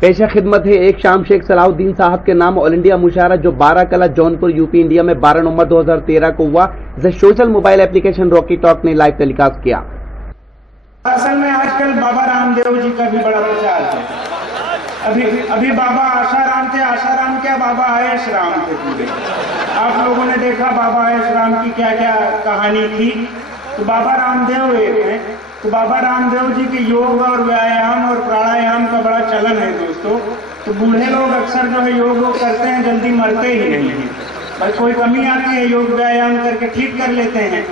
पेशा खिदमत है एक शाम शेख सलाहुद्दीन साहब के नाम ऑल इंडिया मुशायरा जो 12 कला जौनपुर यूपी इंडिया में 12 नवंबर 2013 को हुआ, जिसे social mobile application Rocky talk ने लाइव टेलीकास्ट किया। असल में आजकल बाबा रामदेव जी का भी बड़ा प्रचार है। अभी बाबा आशाराम थे, आशाराम क्या बाबा आयश राम थे पूरे। आप लोगों ने देखा बाबा आयश राम की क्या क्या कहानी थी। तो बाबा रामदेव एक है, तो बाबा रामदेव जी के योग और व्यायाम और प्राणायाम का बड़ा चलन है दोस्तों। तो बूढ़े लोग अक्सर जो है योग करते हैं, जल्दी मरते ही नहीं है। बस कोई कमी आती है योग व्यायाम करके ठीक कर लेते हैं।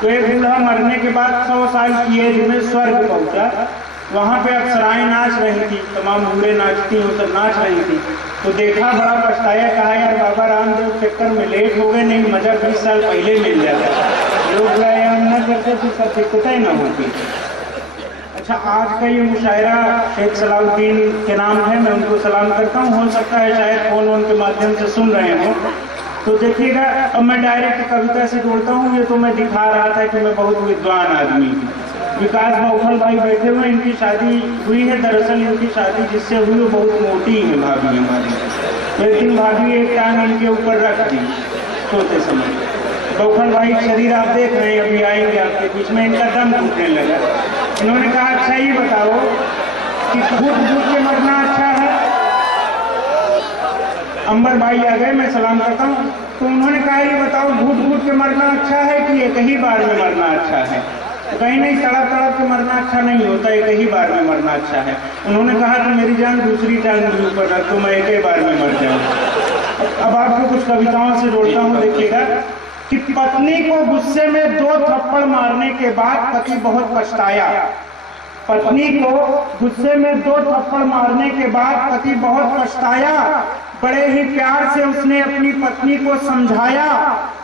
तो एक बूढ़ा मरने के बाद 100 साल की एज में स्वर्ग पहुंचा। वहां पे अप्सराएं नाच रही थी, तमाम बूढ़े नाचती हो सब नाच रही थी। तो देखा, बड़ा पछताया, कहा यार बाबा रामदेव चक्कर में लेट हो गए, नहीं मजा 20 साल पहले मिल जाता। योग व्यायाम न करते तो सब दिक्कतें न होती। अच्छा, आज का ये मुशायरा शेख सलाहुद्दीन के नाम है, मैं उनको सलाम करता हूँ। हो सकता है शायद फोन के माध्यम से सुन रहे हो। तो देखिएगा, अब मैं डायरेक्ट कविता से जोड़ता हूँ। ये तो मैं दिखा रहा था कि मैं बहुत विद्वान आदमी हूँ। विकास बौखल भाई बैठे हुए, इनकी शादी हुई है। दरअसल इनकी शादी जिससे हुई वो बहुत मोटी है भाभी हमारी, लेकिन भाभी एक टांग इनके ऊपर रख दी सोते समय। बौखल भाई शरीर आप देख रहे हैं, अभी आएंगे आपके बीच में, इनका दम घुटने लगा। इन्होंने कहा अच्छा ही बताओ कि घुट घुट के मरना अच्छा है। अंबर भाई आ गए, मैं सलाम करता हूँ। तो उन्होंने कहा ये बताओ घुट घुट के मरना अच्छा है कि एक ही बार में मरना अच्छा है। तो कहीं नहीं, तड़प तड़प के मरना अच्छा नहीं होता, एक ही बार में मरना अच्छा है। उन्होंने कहा कि मेरी जान दूसरी टांग मुझे ऊपर रख दो, मैं एक ही बार में मर जाऊँ। अब आपको कुछ कविताओं से जोड़ता हूँ। देखिएगा कि पत्नी को गुस्से में 2 थप्पड़ मारने के बाद पति बहुत पछताया। पत्नी को गुस्से में 2 थप्पड़ मारने के बाद पति बहुत पछताया। बड़े ही प्यार से उसने अपनी पत्नी को समझाया,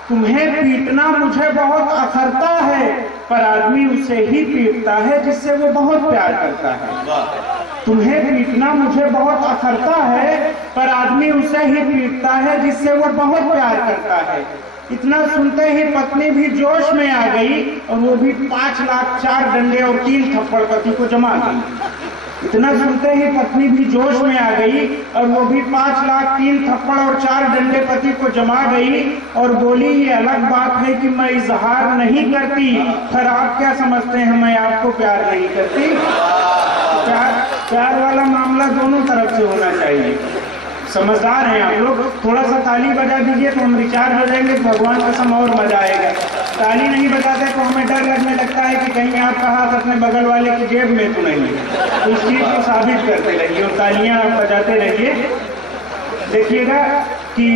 तुम्हें पीटना मुझे बहुत अखरता है, पर आदमी उसे ही पीटता है जिससे वो बहुत प्यार करता है। तुम्हें पीटना मुझे बहुत अखरता है, पर आदमी उसे ही पीटता है जिससे वो बहुत प्यार करता है। इतना सुनते ही पत्नी भी जोश में आ गई और वो भी 5 लाख 4 डंडे और 3 थप्पड़ पति को जमा दी। इतना सुनते ही पत्नी भी जोश में आ गई और वो भी 5 लाख 3 थप्पड़ और 4 डंडे पति को जमा गई और बोली, ये अलग बात है कि मैं इजहार नहीं करती, फिर आप क्या समझते हैं मैं आपको प्यार नहीं करती। प्यार वाला मामला दोनों तरफ से होना चाहिए। समझदार हैं आप लोग। थोड़ा सा ताली बजा दीजिए तो हम रिचार्ज हो जाएंगे, भगवान कसम और मजा आएगा। ताली नहीं बजाते तो हमें डर लगने लगता है कि कहीं आपका हाथ अपने बगल वाले की जेब में तो नहीं है। तो उस चीज को साबित करते रहिए और तालियां आप बजाते रहिए। देखिएगा कि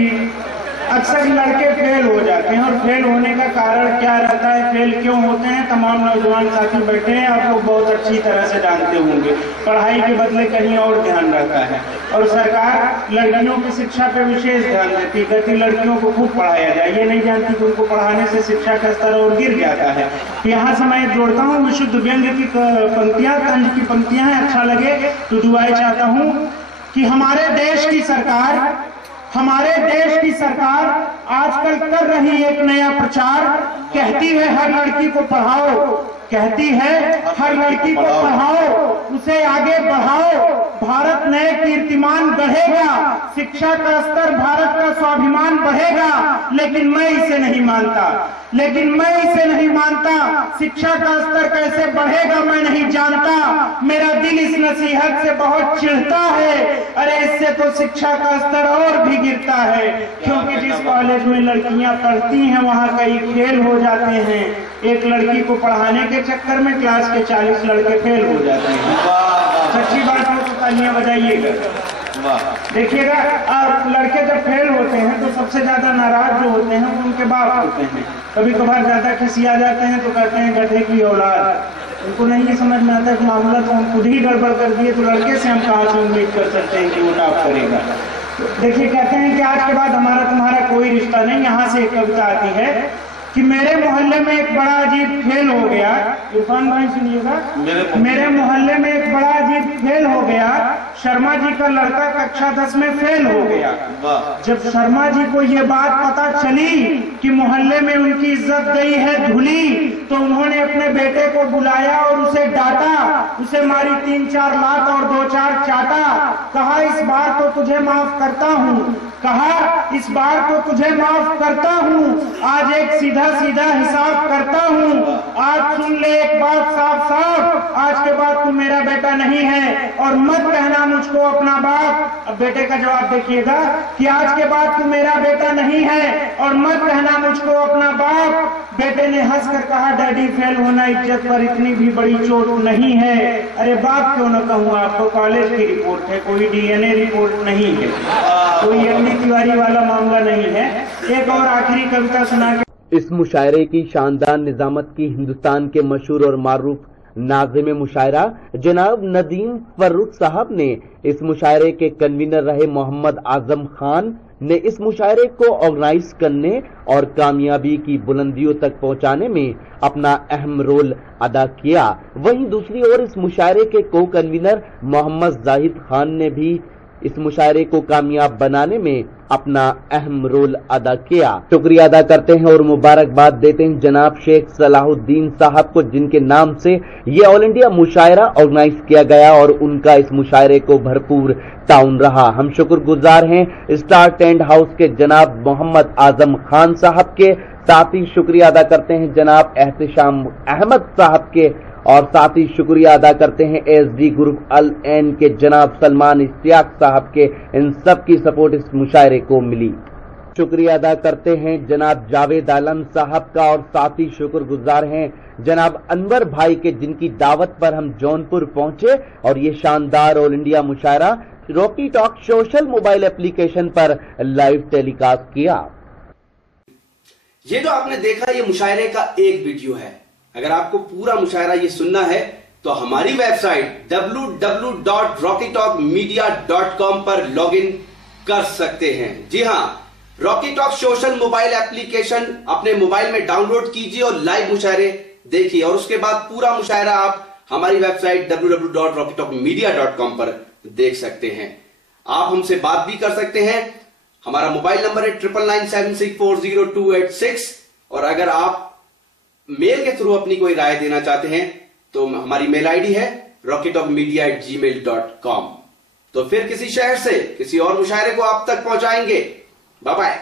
अक्सर लड़के फेल हो जाते हैं और फेल होने का कारण क्या रहता है, फेल क्यों होते हैं, तमाम नौजवान साथी बैठे हैं, आप लोग बहुत अच्छी तरह से जानते होंगे। पढ़ाई के बदले कहीं और ध्यान रहता है और सरकार लड़कियों की शिक्षा पर विशेष ध्यान देती, कहती लड़कियों को खूब पढ़ाया जाए। ये नहीं जानती कि उनको पढ़ाने से शिक्षा का स्तर और गिर जाता है। यहाँ से मैं जोड़ता हूँ विशुद्ध व्यंग की पंक्तियां, तंज की पंक्तियां हैं, अच्छा लगे तो दुआएं चाहता हूँ कि हमारे देश की सरकार आजकल कर रही एक नया प्रचार, कहती है हर लड़की को पढ़ाओ, कहती है हर लड़की को पढ़ाओ, उसे आगे बढ़ाओ, भारत नए कीर्तिमान गढ़ेगा, शिक्षा का स्तर भारत का स्वाभिमान बढ़ेगा। लेकिन मैं इसे नहीं मानता, शिक्षा का स्तर कैसे बढ़ेगा मैं नहीं जानता। मेरा दिल इस नसीहत से बहुत चिढ़ता है, अरे इससे तो शिक्षा का स्तर और भी गिरता है, क्योंकि जिस कॉलेज में लड़कियां पढ़ती हैं वहां कई फेल हो जाते हैं। एक लड़की को पढ़ाने के चक्कर में क्लास के 40 लड़के फेल हो जाते हैं। सच्ची बात हो तो तालियां बजाइएगा। देखिएगा, और लड़के जब फेल होते हैं तो सबसे ज्यादा नाराज जो होते हैं उनके बाप होते हैं। कभी कभार ज्यादा खिसिया जाते हैं तो कहते हैं गधे की औलाद। उनको नहीं समझ में आता कि मामला तो हम खुद ही गड़बड़ कर दिए, तो लड़के से हम कहाँ से उम्मीद कर सकते हैं कि वो टॉप करेगा। देखिए, कहते हैं कि आज के बाद हमारा तुम्हारा कोई रिश्ता नहीं। यहाँ से एक कविता आती है कि मेरे मोहल्ले में एक बड़ा अजीब खेल हो गया। इरफान भाई सुनिएगा, मेरे मोहल्ले में एक बड़ा अजीब खेल हो गया। शर्मा जी का लड़का कक्षा 10 में फेल हो गया। जब शर्मा जी को ये बात पता चली कि मोहल्ले में उनकी इज्जत गई है धुली, तो उन्होंने अपने बेटे को बुलाया और उसे डांटा, उसे मारी 3-4 लात और 2-4 चाटा। कहा इस बार तो तुझे माफ करता हूँ, कहा इस बार तो तुझे माफ करता हूँ, आज एक सीधा सीधा हिसाब करता हूँ। आज सुन ले एक बात साफ साफ, आज के बाद तू मेरा बेटा नहीं है और मत कहना मुझको अपना बाप। अब बेटे का जवाब देखिएगा कि आज के बाद तू मेरा बेटा नहीं है और मत कहना मुझको अपना बाप। बेटे ने हंसकर कहा डैडी फेल होना इज्जत पर इतनी भी बड़ी चोट नहीं है। अरे बाप क्यों न कहूँ, आपको कॉलेज की रिपोर्ट है, कोई डीएनए रिपोर्ट नहीं है, कोई अगली तिवारी वाला मामला नहीं है। एक और आखिरी कविता सुना के इस मुशायरे की शानदार निजामत की हिंदुस्तान के मशहूर और मारूफ नाज़िम मुशायरा जनाब नदीम फर्रुख साहब ने इस मुशायरे के कन्वीनर रहे मोहम्मद आजम खान ने इस मुशायरे को ऑर्गेनाइज करने और कामयाबी की बुलंदियों तक पहुंचाने में अपना अहम रोल अदा किया। वहीं दूसरी ओर इस मुशायरे के को कन्वीनर मोहम्मद जाहिद खान ने भी इस मुशायरे को कामयाब बनाने में अपना अहम रोल अदा किया। शुक्रिया अदा करते हैं और मुबारकबाद देते हैं जनाब शेख सलाहुद्दीन साहब को, जिनके नाम से ये ऑल इंडिया मुशायरा ऑर्गेनाइज किया गया और उनका इस मुशायरे को भरपूर ताउन रहा। हम शुक्रगुजार हैं स्टार टेंट हाउस के जनाब मोहम्मद आजम खान साहब के, साथ ही शुक्रिया अदा करते हैं जनाब एहतिशाम अहमद साहब के, और साथ ही शुक्रिया अदा करते हैं एसडी ग्रुप अल एन के जनाब सलमान इश्तियाक साहब के। इन सब की सपोर्ट इस मुशायरे को मिली। शुक्रिया अदा करते हैं जनाब जावेद आलम साहब का, और साथ ही शुक्रगुजार हैं जनाब अनवर भाई के, जिनकी दावत पर हम जौनपुर पहुंचे और ये शानदार ऑल इंडिया मुशायरा Rocky Talk social mobile application पर लाइव टेलीकास्ट किया। ये जो आपने देखा ये मुशायरे का एक वीडियो है। अगर आपको पूरा मुशायरा ये सुनना है तो हमारी वेबसाइट www.rockytalkmedia.com पर लॉगिन कर सकते हैं। जी हां, Rocky Talk social mobile application अपने मोबाइल में डाउनलोड कीजिए और लाइव मुशायरे देखिए, और उसके बाद पूरा मुशायरा आप हमारी वेबसाइट www.rockytalkmedia.com पर देख सकते हैं। आप हमसे बात भी कर सकते हैं। हमारा मोबाइल नंबर है 9997640286, और अगर आप मेल के थ्रू अपनी कोई राय देना चाहते हैं तो हमारी मेल आईडी है rockytalkmedia@gmail.com। तो फिर किसी शहर से किसी और मुशायरे को आप तक पहुंचाएंगे। Bye bye.